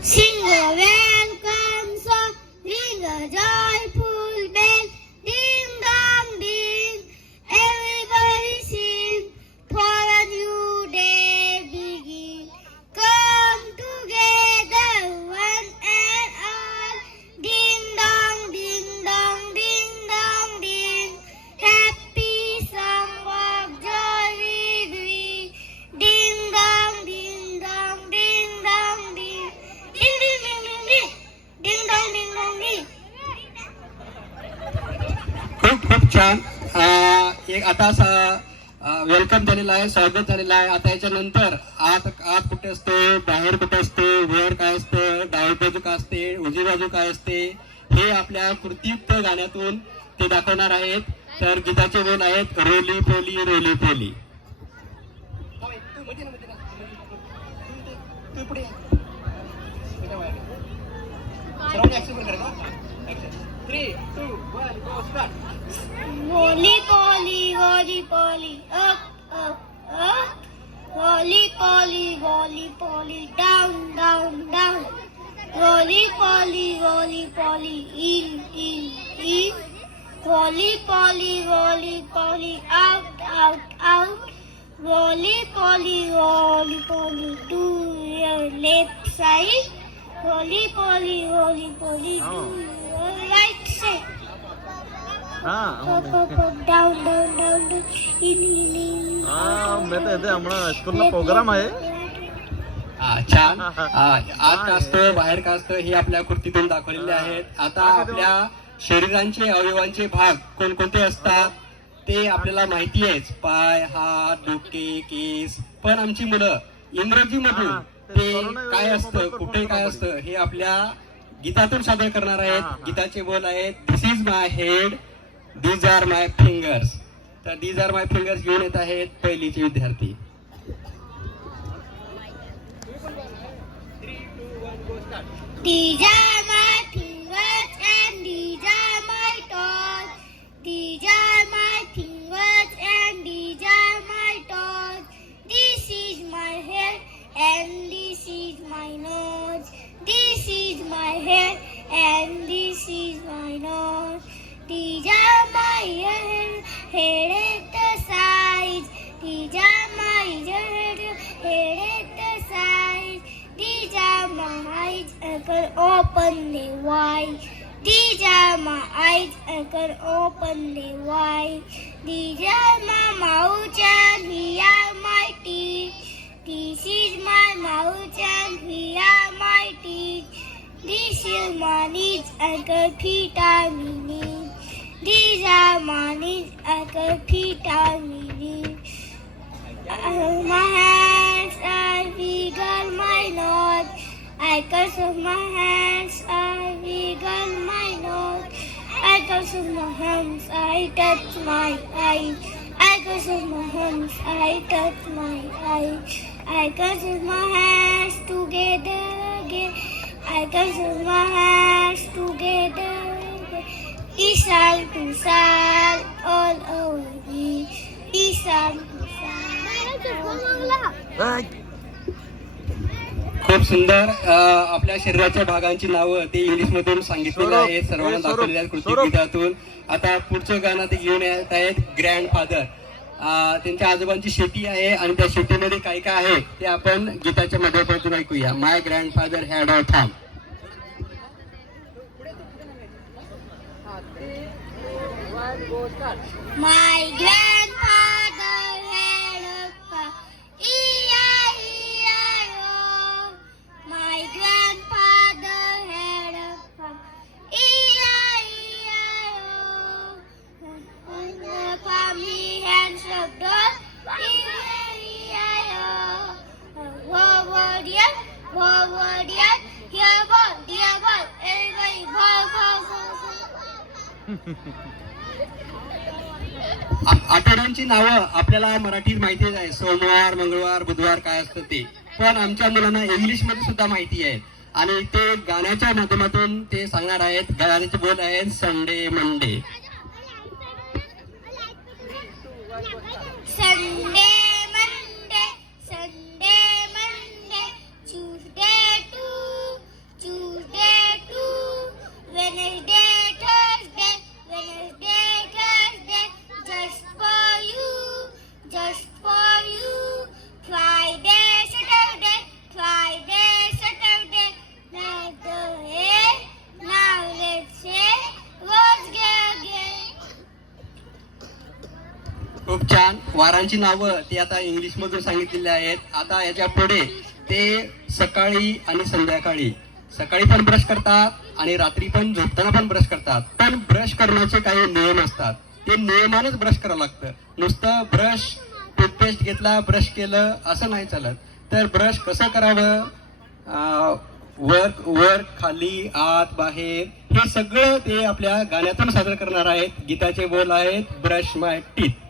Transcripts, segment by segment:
Sing a welcome song, ring a joyful एक आता welcome झालेला आहे स्वागत झालेलं आहे. आता याच्यानंतर आत आत कुठे असते बाहेर कुठे असते वर काय असतं डावी बाजू काय असते उजवी बाजू काय असते हे आपल्या कृतीयुक्त गाण्यातून ते दाखवणार आहेत. तर गीताचे बोल आहेत रोली पोली रोली पोली. Roly Polly, up, up, up. Polly, Polly, Polly, Polly, down, down, down. Polly, Polly, Polly, Polly, in, in, in. Polly, Polly, Polly, Polly, out, out, out. Polly, Polly, Polly, Polly, to your left side. Polly, Polly, Polly, Polly, to oh. your right program आहे छान बाहेर काय असतं हे आपल्या कृतीतून दाखवलेले आहेत. आता आपल्या शरीरांचे अवयवांचे भाग कोणकोणते असतात ते आपल्याला माहिती आहेच पाय हात डोके केस. पण आमची मुलं इंग्रजी मधून ते काय असतं कुठे काय असतं हे आपल्या गीतातून सादर करणार आहेत. गीताचे बोल आहेत this is my head these are my fingers तर दीज आर माय फिंगर्स घेऊन येत आहेत पहिलीचे विद्यार्थी. These are can open them wide. These are my eyes, I can open them wide. These are my mouth and here are my teeth. This is my mouth and here are my teeth. This is my knees, I can feet on my knees. These are my knees, I can feet on my knees. Uh, my hands I curse of my hands, I wiggle my nose. I curse of my hands, I touch my eyes. I curse of my hands, I touch my eyes. I curse of my hands together again. I curse of my hands together again. Isal to sal all over me. Isal to sal. खूप सुंदर अ, आपल्या शरीराच्या भागांची नावं ते English मधून सांगितलेली आहेत सर्वांना दाखवलेल्या आहेत आता पुढचं गाणं ते घेऊन येत आहेत ग्रँड फादर त्यांच्या आजोबांची शेती आहे आणि त्या शेतीमध्ये काय काय आहे ते आपण गीताच्या माध्यमातून ऐकूया. My grandfather had a farm My grandfather forward. Here ball, dear ball. Everybody ball, ball, ball, आठवड्यांची नावं आपल्याला मराठीत माहितीच आहे सोमवार मंगळवार बुधवार काय असतं ते पण आमच्या मुलांना इंग्लिशमध्ये सुद्धा माहिती आहे आणि ते गाण्याच्या माध्यमातून ते सांगणार आहेत गाण्याचे बोल आहेत संडे मंडे वारांची नावं ते आता इंग्लिशमधून सांगितलेली आहेत. आता याच्यापुढे ते सकाळी आणि संध्याकाळी. सकाळी पण ब्रश करतात आणि रात्री पण झोपताना पण ब्रश करतात. पण ब्रश करण्याचे काही नियम असतात. ते नियमानेच ब्रश करावं लागतं. नुसतं ब्रश टूथपेस्ट घेतला ब्रश केलं असं नाही चालत. तर ब्रश कसं करावं? वर वर खाली आत बाहेर हे सगळं ते आपल्या गाण्यातून सादर करणार आहेत. गीताचे बोल आहेत brush my teeth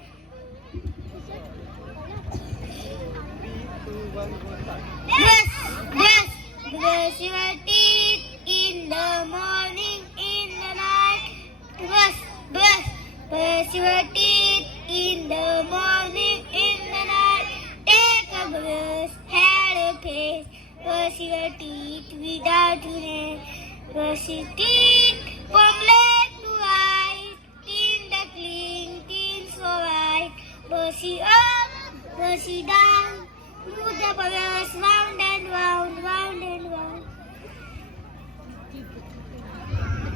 Brush, brush, brush your teeth in the morning, in the night. Brush, brush, brush your teeth in the morning, in the night. Take a brush, had a paste. Brush your teeth without your. Brush your teeth from left to right. Clean the clean, clean so right. Brush it up, brush it down. The round and round, round and round.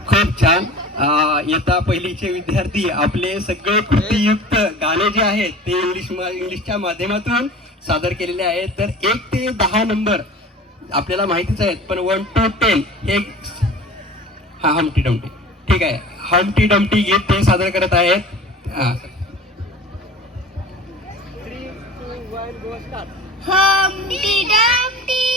खूप छान अं, इयत्ता पहिलीचे विद्यार्थी आपले सगळे कृतीयुक्त गाणे जे आहेत ते इंग्लिश इंग्लिशच्या माध्यमातून सादर केलेले आहेत तर एक ते दहा नंबर आपल्याला माहितीच आहेत पण वन टू टेन हे हा हमटी डमटी ठीक आहे हमटी डमटी गीत ते सादर करत आहेत हा. Humpty Dumpty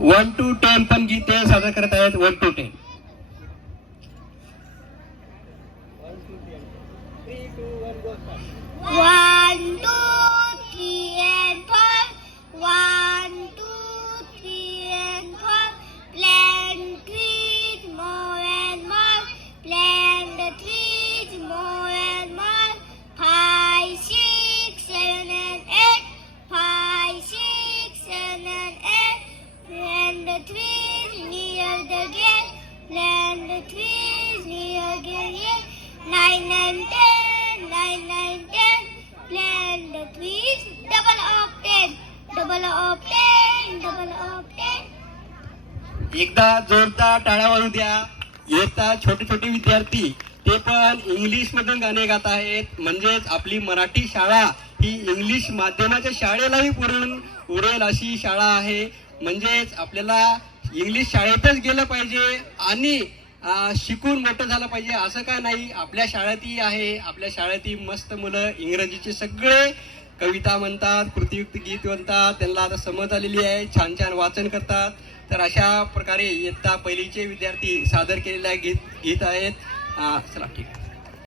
one two ten पण गीत सादर करत आहेत one two ten Nine and ten, nine and ten. The. Double of ten, double of ten, double of ten. एकदा जोरदार टाळ्या वाजू द्या येतात छोटे छोटे विद्यार्थी ते पण इंग्लिश मधून गाणे गात आहेत म्हणजेच आपली मराठी शाळा ही इंग्लिश माध्यमाच्या शाळेलाही पुरून उरेल अशी शाळा आहे म्हणजेच आपल्याला इंग्लिश शाळेतच गेलं पाहिजे आणि शिकून मोठं झालं पाहिजे. असं काय नाही? आपल्या शाळेतही आहे. आपल्या शाळेतही मस्त मुलं इंग्रजीचे सगळे कविता म्हणतात कृतियुक्त गीत म्हणतात. त्यांना आता समज आलेली आहे. छान छान वाचन करतात. तर अशा प्रकारे इयत्ता पहिलीचे विद्यार्थी सादर केलेल्या गीत गीत आहेत. चला ठीक आहे.